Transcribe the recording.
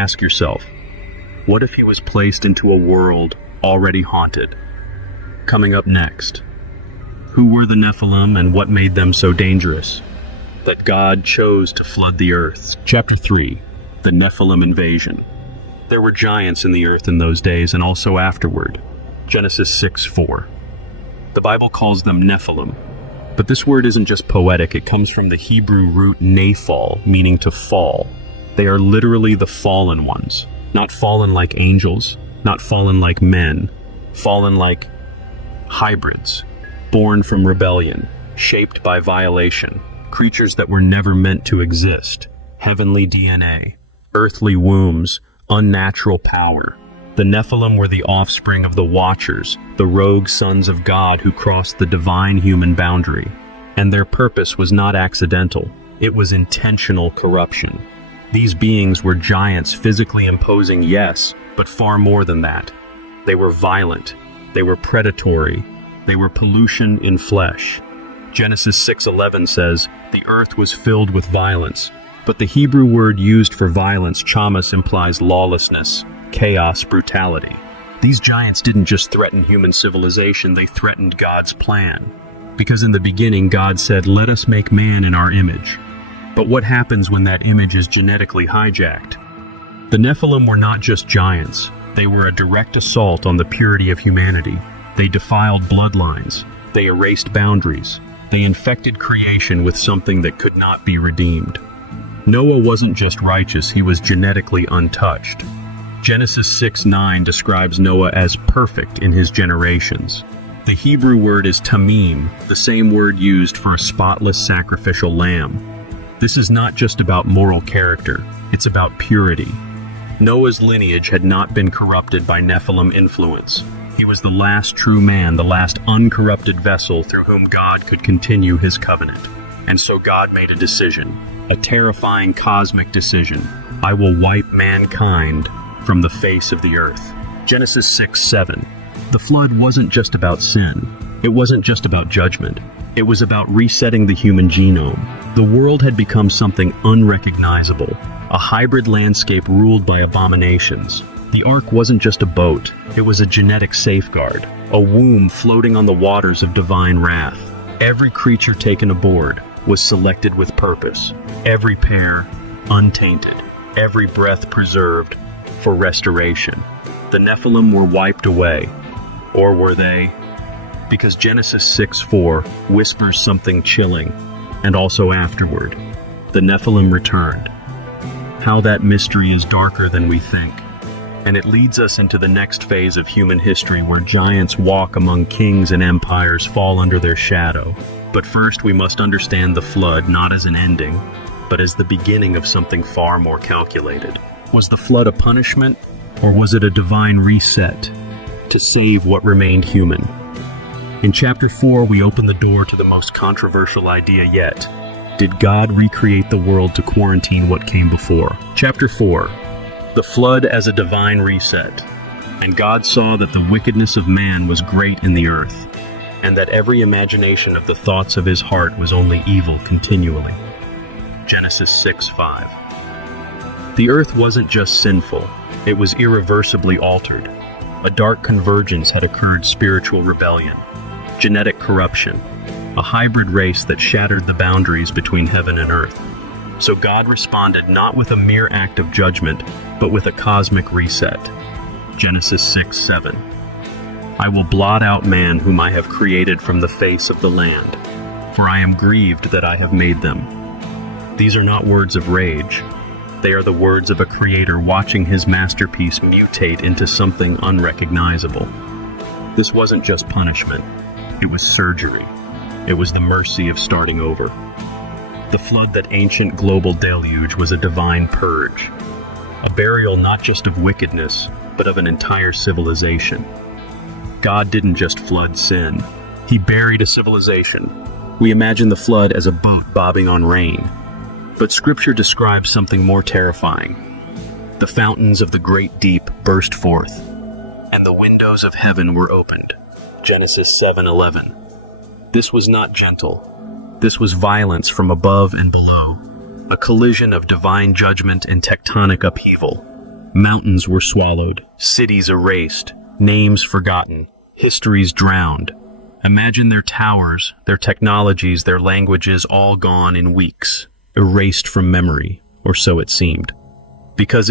Ask yourself, what if he was placed into a world already haunted? Coming up next, who were the Nephilim and what made them so dangerous that God chose to flood the earth? Chapter 3, the Nephilim invasion. There were giants in the earth in those days and also afterward. Genesis 6:4. The Bible calls them Nephilim, but this word isn't just poetic. It comes from the Hebrew root nephal, meaning to fall. They are literally the fallen ones, not fallen like angels, not fallen like men, fallen like hybrids, born from rebellion, shaped by violation, creatures that were never meant to exist, heavenly DNA, earthly wombs, unnatural power. The Nephilim were the offspring of the Watchers, the rogue sons of God who crossed the divine human boundary. And their purpose was not accidental, it was intentional corruption. These beings were giants, physically imposing, yes, but far more than that. They were violent, they were predatory, they were pollution in flesh. Genesis 6:11 says, "The earth was filled with violence," but the Hebrew word used for violence, chamas, implies lawlessness, chaos, brutality. These giants didn't just threaten human civilization, they threatened God's plan. Because in the beginning, God said, "Let us make man in our image." But what happens when that image is genetically hijacked? The Nephilim were not just giants, they were a direct assault on the purity of humanity. They defiled bloodlines, they erased boundaries, they infected creation with something that could not be redeemed. Noah wasn't just righteous, he was genetically untouched. Genesis 6:9 describes Noah as perfect in his generations. The Hebrew word is tamim, the same word used for a spotless sacrificial lamb. This is not just about moral character, it's about purity. Noah's lineage had not been corrupted by Nephilim influence. He was the last true man, the last uncorrupted vessel through whom God could continue his covenant. And so God made a decision, a terrifying cosmic decision. I will wipe mankind from the face of the earth. Genesis 6:7. The flood wasn't just about sin. It wasn't just about judgment. It was about resetting the human genome. The world had become something unrecognizable, a hybrid landscape ruled by abominations. The ark wasn't just a boat, it was a genetic safeguard, a womb floating on the waters of divine wrath. Every creature taken aboard was selected with purpose, every pair untainted, every breath preserved for restoration. The Nephilim were wiped away, or were they? Because Genesis 6:4 whispers something chilling, and also afterward, the Nephilim returned. How that mystery is darker than we think. And it leads us into the next phase of human history where giants walk among kings and empires, fall under their shadow. But first we must understand the flood not as an ending, but as the beginning of something far more calculated. Was the flood a punishment, or was it a divine reset to save what remained human? In chapter 4, we open the door to the most controversial idea yet. Did God recreate the world to quarantine what came before? Chapter 4, the flood as a divine reset. And God saw that the wickedness of man was great in the earth, and that every imagination of the thoughts of his heart was only evil continually. Genesis 6:5. The earth wasn't just sinful, it was irreversibly altered. A dark convergence had occurred, spiritual rebellion, genetic corruption, a hybrid race that shattered the boundaries between heaven and earth. So God responded not with a mere act of judgment, but with a cosmic reset. Genesis 6:7. I will blot out man whom I have created from the face of the land, for I am grieved that I have made them. These are not words of rage. They are the words of a creator watching his masterpiece mutate into something unrecognizable. This wasn't just punishment, it was surgery. It was the mercy of starting over. The flood, that ancient global deluge, was a divine purge, a burial not just of wickedness, but of an entire civilization. God didn't just flood sin, he buried a civilization. We imagine the flood as a boat bobbing on rain, but Scripture describes something more terrifying. The fountains of the great deep burst forth, and the windows of heaven were opened. Genesis 7:11. This was not gentle. This was violence from above and below, a collision of divine judgment and tectonic upheaval. Mountains were swallowed, cities erased, names forgotten, histories drowned. Imagine their towers, their technologies, their languages all gone in weeks, erased from memory, or so it seemed. Because